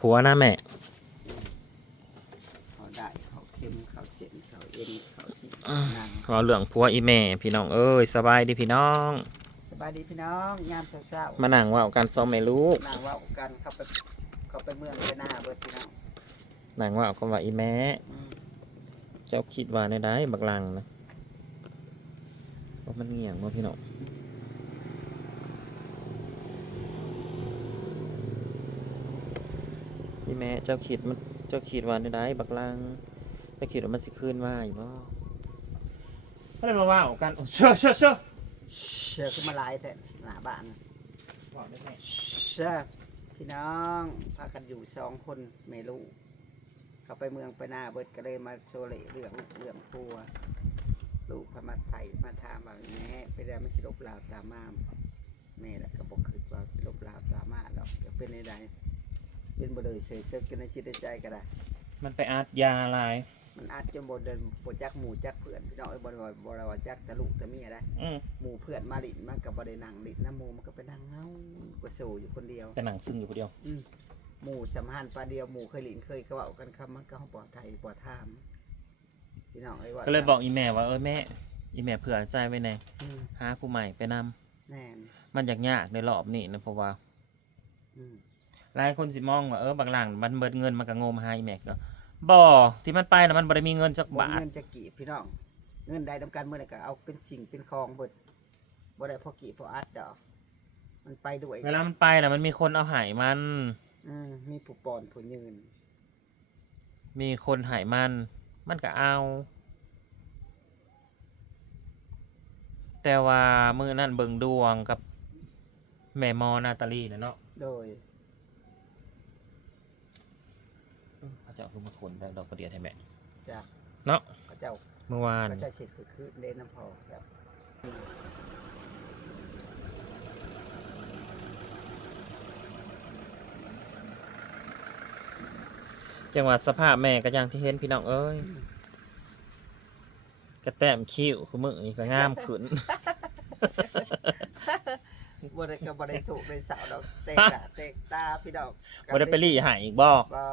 ผัวนะแม่เขาได้เขาเค็มเขาเส้นเขาเอ็นเขาสีนาง เอาเรื่องผัวอีแม่พี่น้องเอ้ยสบายดีพี่น้อง สบายดีพี่น้องยามเช้าๆ มานั่งเว่ากันซ้อมแม่ลูก นางว่ากันเข้าไปเมืองไปหน้าเบิดพี่น้อง นั่งเว่าก็ว่าอีแม่ อืม เจ้าคิดว่าในได้บักลังนะว่ามันเงี่ยงว่าพี่น้องอีแม่เจ้าคิดว่าในได้บักลังเจ้าคิดว่ามันสิคืนว่าอีกบ่ก็เลยมาว่ากันเชื่อ เชื่อขึ้นมาหลายแต่หน้าบ้าน บอกได้แม่ เชื่อพี่น้องพากันอยู่2 คนเมลูกเขาไปเมืองไปหน้าเบิดก็เลยมาโซเลเรื่องครัวลูกพามาไถ่มาถามว่าแม่ไปได้ไม่สิลบลาวตามมาแม่แหละก็บอกคือว่าสิลบลาวตามมาหรอกจะเป็นใดเป็นบ่เลยเสยเซิกกันในจิตในใจก็ได้ มันไปอัดยาอะไร มันอาจจะบ่เดินบ่จักหมู่จักเพื่อนพี่น้องบ่ได้ว่าจักตะลุตะเมียได้หมู่เพื่อนมาลิ้นมันก็บ่ได้นั่งลิ้นน้ำหมู่มันก็ไปนั่งเงาก็โซอยู่คนเดียว เป็นหนังซึ่งอยู่คนเดียว หมู่สัมพันธ์ปลาเดียวหมู่เคยลิ้นเคยกระเว้ากันคำมันก็ปลอดไทยปลอดทามพี่น้องว่าก็เลยบอกอีแม่ว่าแม่อีแม่เผื่อใจไว้ใน หาผู้ใหม่ไปนำ แน่น มันยากในรอบนี้นะเพราะว่า อืม หลายคนสิมองว่าบางหลังมันเบิดเงินมันก็โงมหาอีแม่ก็บ่ที่มันไปนะมันบ่ได้มีเงินจัก บ่ บาท เงินจะกี่พี่น้องเงินใดทำการเมื่อไหร่ก็เอาเป็นสิ่งเป็นของเบิดบ่ได้พอกี่พออัดดอกมันไปด้วย เวลามันไปน่ะมันมีคนเอาใหายมัน มีผู้ปอนผู้ยืน มีคนใหายมันก็เอา แต่ว่ามื้อนั้นเบิ่งดวงกับแม่มอนาตาลีนะเนาะ โดย เขาจะเอาขึ้นมาขนได้ดอกกระเดียดให้แม่ จาก เนาะ พระเจ้า เมื่อวาน พระเจ้าเสร็จคือเล่นน้ำพอแบบ จังหวัดสภาพแม่ก็อย่างที่เห็นพี่น้องเอ้ยกระแต้มคิ้วคือมือนี่ก็งามขึ้น บ่ได้ก็บ่ได้สุกได้สาวดอกเตะเตะตาพี่ดอก บ่ได้ไปรีหายอีกบ่ บ่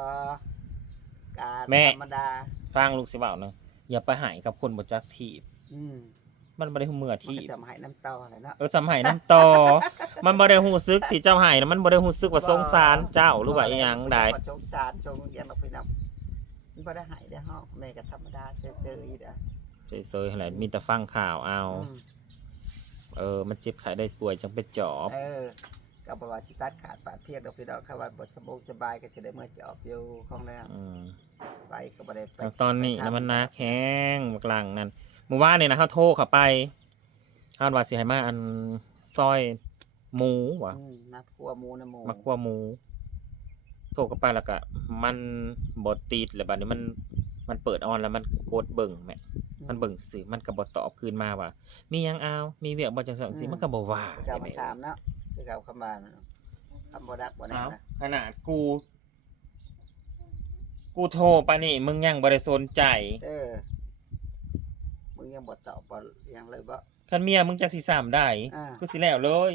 การ แม่ ธรรมดา ฟังลูกสิเว้าเนาะอย่าไปหายกับคนบ่จักทีบ อืม มันบ่ได้ฮู้มือ มัน ทีบ ก็จะมาให้น้ำเต้าอะไรเนาะ สำหายน้ำต่อ มันบ่ได้ฮู้สึกที่เจ้าหายนะมันบ่ได้ฮู้สึกว่าสงสารเจ้าหรือว่าอีหยังใด สงสารชงอย่างเราพี่น้องมันบ่ได้หายได้ฮอกแม่ก็ธรรมดาเฉยๆอีเด้อ เซยๆหั่นแหละมีแต่ฟังข่าวเอา มันเจ็บไข้ได้ป่วยจังไปจอบ ก็บ่ว่าสิตัดขาดปาดเพียงดอกพี่ดอกค่ะว่าบ่สบายก็สิได้เมื่อจอบอยู่ของแล้ว ไปก็บ่ได้ไป แล้วตอนนี้นะมันนักแห้งบักหลังนั่นเมื่อวานนี่นะเขาโทรเข้าไปเขาว่าสิให้มาอันซอยหมูว่ะ มาคั่วหมูนะหมู มาคั่วหมู โทรเข้าไปแล้วก็มันบ่ติดแล้วบัดนี้มันเปิดออนแล้วมันกดเบิ่งแหม่มันเบิ่งซื่อมันก็บ่ตอบคืนมาว่า มีหยังเอามีเวียกบ่จังซั่นสิมันก็บ่ว่า เจ้า ได้ มา แม่ ถามเนาะคือเขาคำบานคำบ่ดักบ่ได้ เอ้า นะ ขนาดกูโทรไปนี่มึงยังบ่ได้สนใจ มึงยังบ่ตอบบ่ยังเลยบ่ คันเมียมึงจักสิซ้ำได้กูสิแล้วเลย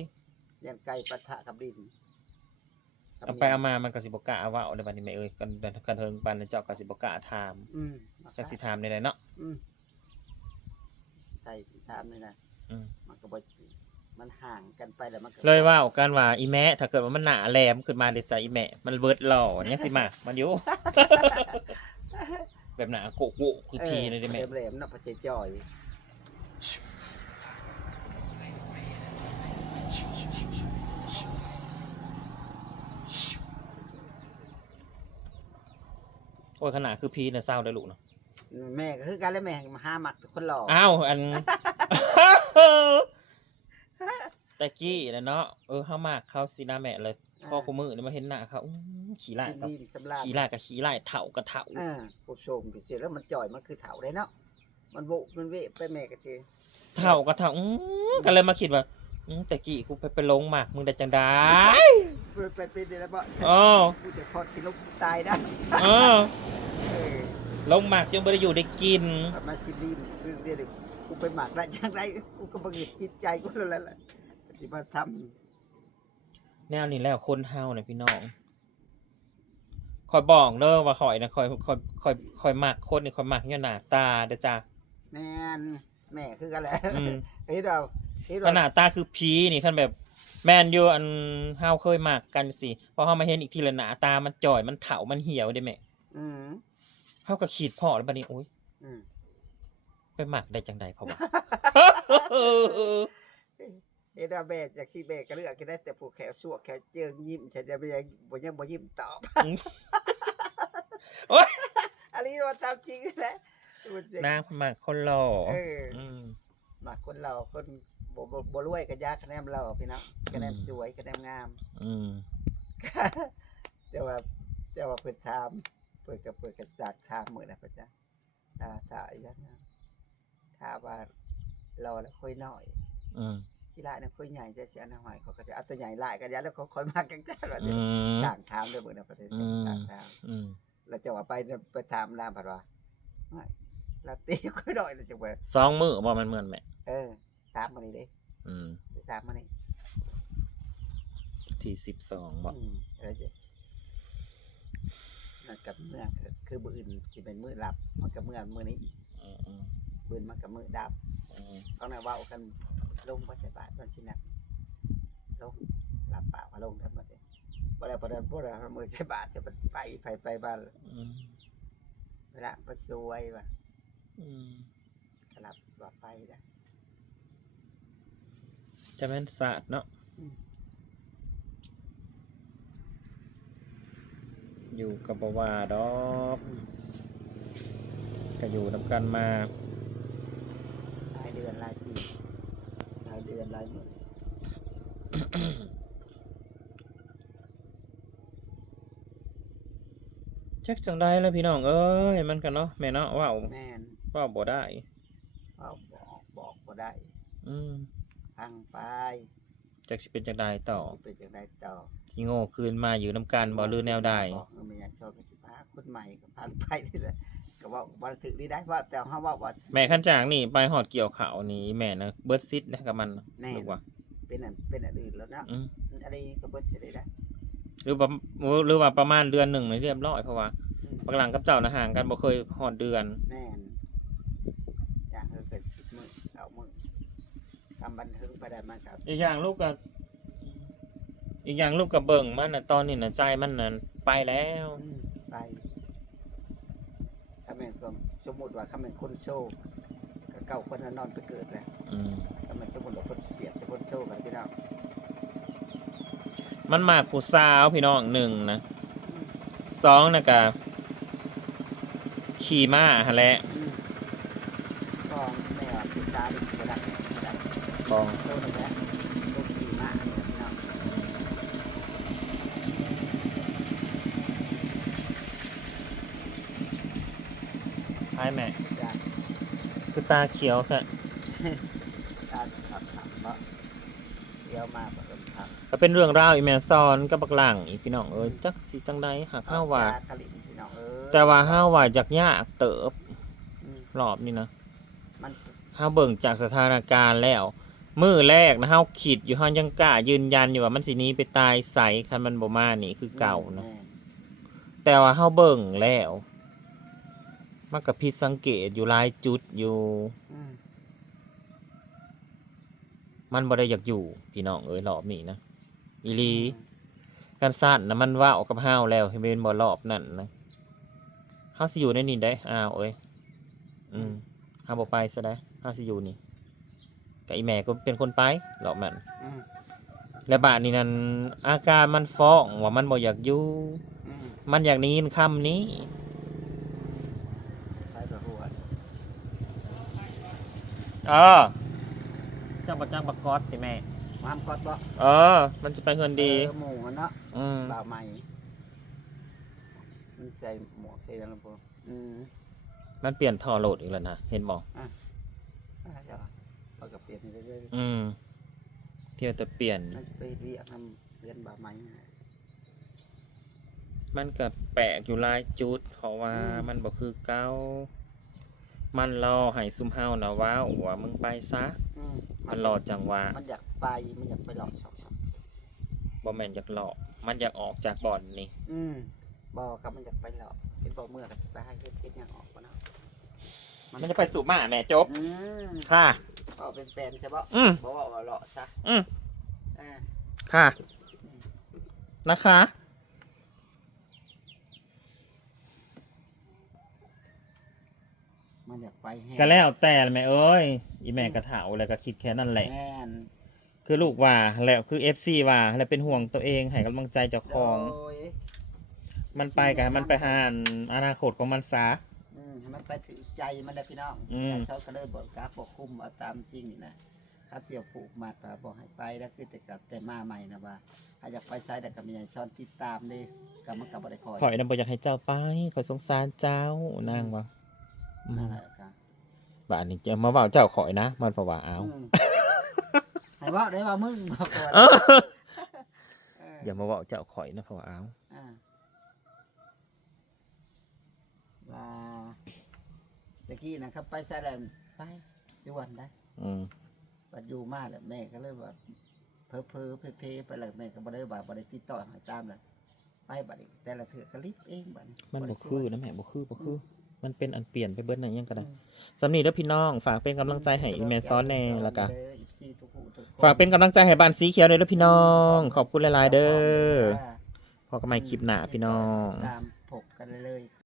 ยันไก่ปะทะกับดิน เอาไปเอามามันก็สิบ่กล้าเว้าได้บัดนี้แม่เอ้ยกันเทิงปานนั้นเจ้าก็สิบ่กล้าถามจักสิถามได้เนาะ ใช่สิถามนี่นะมันก็บ่มันห่างกันไปแล้วมันก็ เลยเว้ากันว่าอีแม่ถ้าเกิดว่ามันหน้าแหลมขึ้นมาได้ใส่อีแม่มันเบิดหล่อเนี่ยสิมามันอยู่ แบบหน้าโกะๆคือพีเลยได้แม่ แหลมๆเนาะพระเจ้าจ่อย โอ้ยขนาดคือพีน่ะเศร้าได้ลูกเนาะ แม่ก็คือกันแล้วแม่มาหามักคนหล่อ อ้าวอัน ตะกี้นะเนาะเฮามากเขาสิหน้าแม่เลยพ่อกูมือนี่มาเห็นหน้าเขาขี้ร้าย ดีสำราญ ขี้ร้ายกับขี้ร้ายเถ่ากับเถ่า ผู้ชมพี่เสียแล้วมันจ่อยมันคือเถาได้เนาะมันโบมันเวไปแม่ก็สิ เถ่ากับเถ่าก็เลยมาคิดว่าตะกี้กูไปลงหมากมึงได้จังได้ ไปเป็นได้แล้วบ่ กูจะทอดสิลูกตายได้ ลงหมากจนบ่ได้อยู่ได้กิน มาสิลีนคือเดี๋ยวกูไปหมักได้จังไรกูก็บังเอิญจิตใจกูแล้วแหละที่มาท แนวนี้แล้วคนเฮาเนี่ยพี่น้อง คอยบอกเด้อว่าข่อยนะคอยมักคนนี่คอยมักย้อนหน้าตาเด้อจ้า แม่นแม่คือกันแหละ อืม เฮ้ยเราเฮ้ย ข เรา นาดตาคือผีนี่คันแบบแม่นอยู่อันเฮาเคยมักกันสิพอเฮามาเห็นอีกทีละหน้าตามันจ่อยมันเฒ่ามันเหี่ยวเด้แม่ อืม เฮาก็ขีดพ้อแล้วบัดนี้โอ๊ย อืม ไปมักได้จังใดเพราะว่า เฮ้ยเราแม่จากซีเบก็เลือกกินได้แต่ผูกแขวสวกแขวเจิงยิ้มฉันจะไปยังบ่ยิ้มตอบ โอ๊ย อันนี้ว่าตามจริงแหละ นางมักคนหล่อ เออ อืม มาคนเราคนบ่รวยก็ยากคะแนนเราพี่น้องคะแนนสวยคะแนนงาม อืม แต่ว่าเปิดถามเปิดกระสากถามมื้อนะพระเจ้าถ้าอีหยังนะถ้าว่าเราแล้วค่อยน้อย อืม ขี้ลายนะค่อยใหญ่จะเสียหน้าหอยเขาก็จะเอาตัวใหญ่หลายกันยาแล้วเขาค่อยมากันจ้าว่า อืม สั่งถามด้วยมื้อนะประเทศสั่งถาม อืม แล้วจะว่าไปถามนามผัดว่าไม่เราตีค่อยน้อยแล้วจังว่า สองมื้อบ่มันเหมือนแม่ 3มื้อนี้เด้ อืม 3มื้อนี้ ที่12บ่ อะไรเจ๊มันกับเมื่อคือมืออื่นสิเป็นมือหลับมันกับเมื่อนี้ อืม บืนมันกับมือดับ อืม เขาเนี่ยว่ากันลงภาษาบาทมันชินะลงหลับปากมาลงแล้วมันเลยพอแล้วมือใช้บาทจะไปบ้าน อืม เวลาไปซวยว่ะ อืม หลับว่าไปนะ จะแม่นศาสตร์เนาะอยู่กับบ่ว่าดอกก็อยู่นำกันมา หลายเดือนหลายปีหลายเดือนหลายมื้อ จักจังได๋แล้วพี่น้องเอ้ยมันก็เนาะแม่เนาะว้าว แม่น ว้าวบ่ได้ ว่าบอกบ่ได้ อืม พังไป จักสิเป็นจังไดต่อ เป็นจังไดต่อ สิโง่คืนมาอยู่นำกันบ่หรือแนวใด บอกไม่อยากชอบกับสิพาคนใหม่ก็พังไปนี่แหละก็ว่าบ่ถึกดีได้ว่าแต่เฮาว่า แม่คันจางนี่ไปหอดเกี่ยวข้าวนี่แม่นะเบิดซิดนะกับมัน แน่ รู้ว่า เป็นอันอื่นแล้วเนาะ อืม อะไรก็เบิดสิได้นะ หรือว่าประมาณเดือนหนึ่งนี่เรียบร้อยเพราะว่าบางหลังกับเจ้านะห่างกันบ่เคยหอดเดือน แน่นอย่างเกิด10 มื้อ20 มื้อทำบันทึกไปได้มันก็ อีกอย่างลูกกับเบิ่งมันน่ะตอนนี้น่ะใจมันน่ะไปแล้ว ไปถ้าแม่นก็สมมุติว่าถ้าแม่นคนโชคก็เก่าคนนั้นนอนไปเกิดแล้ว อืม ถ้าแม่นสมมุติว่าคนเปรียบจะคนโชคกันพี่น้อง มันมากผู้สาวพี่น้องหนึ่งนะสองน่ะก็ขี่ม้าหั่นแหละ ก็แม่ว่าศึกษาดีบ่ได้ บอง โตนั่นแหละโตขี่ม้าเนี่ยพี่น้อง พายแม่ จ้ะ คือตาเขียวซะ การขับเนาะเดี๋ยวมาประกันครับ ก็เป็นเรื่องราวอีแม่ซ้อนกับบักหลังอีกพี่น้องเอ้ยจักสิจังใดหากเฮาว่า คลิปพี่น้อง แต่ว่าเฮาว่าอยากยากเติบ อืม รอบนี้นะ มัน เฮาเบิ่งจากสถานการณ์แล้ว มื้อแรกนะเฮาคิดอยู่เฮายังกล้ายืนยันอยู่ว่ามันสิหนีไปตายใสคันมันบ่มานี่คือเก่านะ แม่ แต่ว่าเฮาเบิ่งแล้วมันก็ผิดสังเกตอยู่หลายจุดอยู่ อืม มันบ่ได้อยากอยู่พี่น้องเอ้ยรอบนี้นะอีหลีกันสั่นนะมันเว้ากับเฮาแล้วให้เป็นบ่รอบนั่นนะเฮาสิอยู่ในนี่ได้อ้าวเอ้ยเฮาบ่ไปซะได้เฮาสิอยู่นี่ก็อีแม่ก็เป็นคนไปรอบนั้น อืม และบาดนี้นั่นอาการมันฟ้องว่ามันบ่อยากอยู่ อืม มันอยากได้ยินคำนี้ ไปกับหัว จังบักก๊อดสิแม่ มามกอดบ่ มันจะไปเฮือนดี หมูเนาะ อืม บ่าวใหม่มันใส่หมวกใส่อะไรบ่มันเปลี่ยนท่อโหลดอีกแล้วนะ เห็นบ่ จ้ะพอกับเปลี่ยนเรื่อย เที่ยวแต่เปลี่ยน ๆมันจะไปเรียกทำเรียนบ่าวใหม่ มันก็แปลกอยู่หลายจุด เพราะว่า อืม มันบ่คือเก่ามันรอให้ซุมเฮานะว้าวว่ามึงไปซะ มันรอจังหวะ มันอยากไปมันอยากไปหลอกช็อป บ่แม่นอยากหลอก มันอยากออกจากบ่อนนี่ อืม บ่ครับมันอยากไปหรอกเป็นบ่เมื่อก็สิไปให้เฮ็ดหยังออกบ่เนาะ มันจะไปสู่หมาแม่จบ อืม ค่ะ เอาเป็นแฟนใช่บ่ อืม บ่ว่าเลาะซะ อืม อ่า ค่ะ นะคะ มันอยากไปแฮง ก็แล้วแต่แม่เอ้ยอีแม่กระเถาแล้วก็คิดแค่นั้นแหละ แม่น คือลูกว่าแล้วคือ FC ว่าแล้วเป็นห่วงตัวเองให้กำลังใจเจ้าของ โดย มันไปกับมันไปหาอนาคตของมันซะ ให้มันไปถึงใจมันได้พี่น้อง อืม แต่ชอบก็เลยบอกกราฟบอกคุมเอาตามจริงนี่นะครับเสี่ยวผูกมัดว่าบอกให้ไปแล้วคือแต่มาใหม่นะว่าถ้าอยากไปไซด์แต่ก็มีช้อนติดตามเลยก็มันก็บ่ได้คอย ข่อยนำบ่อยากให้เจ้าไปข่อยสงสารเจ้านางว่า นั่นแหละครับ บ้านนี้จะมาเว้าเจ้าข่อยนะ มันเพราะว่าเอา ให้ว่าได้ว่ามึงบอกก่อน อย่ามาเว้าเจ้าข่อยนะเพราะว่าเอา อ่าว่าตะกี้นะครับไปไซด์แล้วไปชวนได้ อืม บัดอยู่มาแล้วแม่ก็เลยว่าเพ้อเพไปเลยแม่ก็บ่ได้ว่าบ่ได้ติดต่อให้ตามเลยไปบัดนี้แต่ละเถื่อก็ลิบเองบัด มันบ่ ได้ คือนะแม่บ่คือมันเป็นอันเปลี่ยนไปเบิดนั่นยังก็ได้ อืม สำนีเด้อพี่น้องฝากเป็นกำลังใจให้อีแม่ซ้อนแน่แล้วก็ เด้อ FC ทุกผู้ทุกคน ฝากเป็นกำลังใจให้บ้านสีเขียวด้วยเด้อพี่น้อง ขอบคุณหลายๆเด้อพอกันใหม่คลิปหน้าพี่น้อง ตามพบกันเลย